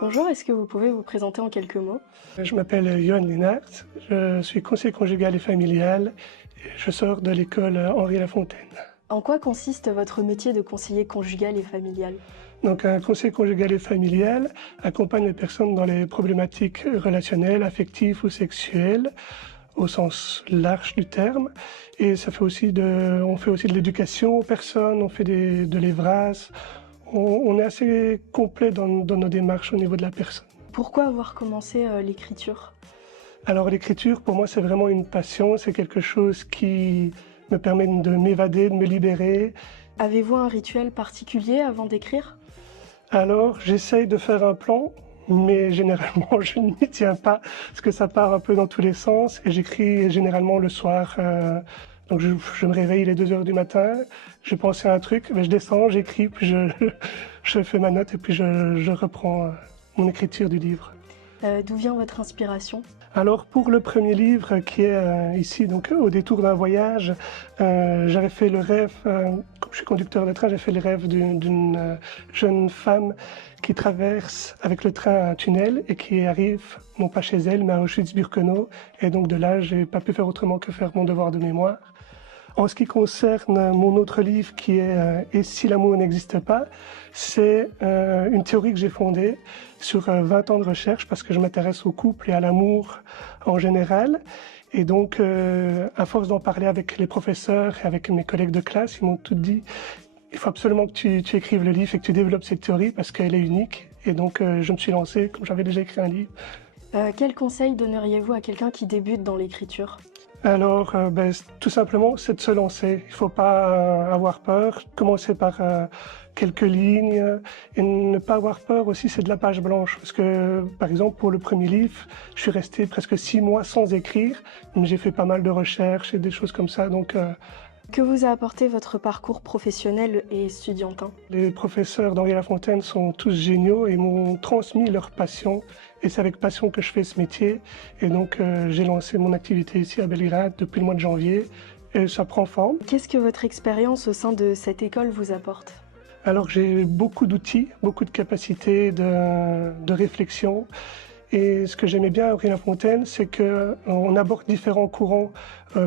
Bonjour, est-ce que vous pouvez vous présenter en quelques mots? Je m'appelle Johan Lennart, je suis conseiller conjugal et familial et je sors de l'école Henri Lafontaine. En quoi consiste votre métier de conseiller conjugal et familial? Donc un conseiller conjugal et familial accompagne les personnes dans les problématiques relationnelles, affectives ou sexuelles au sens large du terme. Et on fait aussi de l'éducation aux personnes, on fait de l'EVRAS. On est assez complet dans nos démarches au niveau de la personne. Pourquoi avoir commencé l'écriture? Alors l'écriture, pour moi, c'est vraiment une passion, c'est quelque chose qui me permet de m'évader, de me libérer. Avez-vous un rituel particulier avant d'écrire? Alors j'essaye de faire un plan, mais généralement je n'y tiens pas, parce que ça part un peu dans tous les sens, et j'écris généralement le soir. Donc je me réveille les 2 heures du matin, je pense à un truc, mais je descends, j'écris, puis je fais ma note, et puis je reprends mon écriture du livre. D'où vient votre inspiration? Alors pour le premier livre qui est ici, donc au détour d'un voyage, j'avais fait le rêve, comme je suis conducteur de train, j'ai fait le rêve d'une jeune femme qui traverse avec le train un tunnel et qui arrive, non pas chez elle, mais à Auschwitz-Birkenau. Et donc de là, j'ai pas pu faire autrement que faire mon devoir de mémoire. En ce qui concerne mon autre livre qui est Et si l'amour n'existe pas, c'est une théorie que j'ai fondée sur 20 ans de recherche parce que je m'intéresse au couple et à l'amour en général. Et donc, à force d'en parler avec les professeurs et avec mes collègues de classe, ils m'ont tout dit, il faut absolument que tu écrives le livre et que tu développes cette théorie parce qu'elle est unique. Et donc, je me suis lancé, comme j'avais déjà écrit un livre. Quel conseil donneriez-vous à quelqu'un qui débute dans l'écriture? Alors, tout simplement, c'est de se lancer. Il ne faut pas avoir peur. Commencer par quelques lignes et ne pas avoir peur aussi, c'est de la page blanche. Parce que, par exemple, pour le premier livre, je suis resté presque 6 mois sans écrire, mais j'ai fait pas mal de recherches et des choses comme ça. Donc, Que vous a apporté votre parcours professionnel et estudiantin? les professeurs d'Henri Lafontaine sont tous géniaux et m'ont transmis leur passion. Et c'est avec passion que je fais ce métier. Et donc, j'ai lancé mon activité ici à Belgrade depuis le mois de janvier. Et ça prend forme. Qu'est-ce que votre expérience au sein de cette école vous apporte? Alors, j'ai beaucoup d'outils, beaucoup de capacités de réflexion. Et ce que j'aimais bien à Henri Lafontaine, c'est qu'on aborde différents courants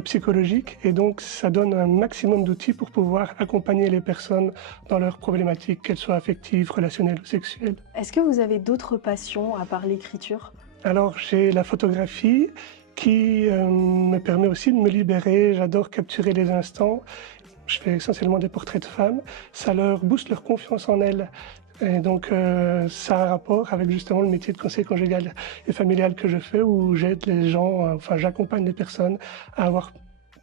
psychologiques et donc ça donne un maximum d'outils pour pouvoir accompagner les personnes dans leurs problématiques, qu'elles soient affectives, relationnelles ou sexuelles. Est-ce que vous avez d'autres passions à part l'écriture? Alors j'ai la photographie qui me permet aussi de me libérer, j'adore capturer les instants. Je fais essentiellement des portraits de femmes, ça leur booste leur confiance en elles. Et donc, ça a un rapport avec justement le métier de conseiller conjugal et familial que je fais, où j'aide les gens, enfin j'accompagne les personnes à avoir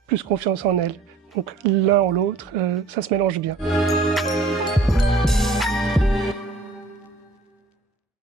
plus confiance en elles. Donc l'un ou l'autre, ça se mélange bien.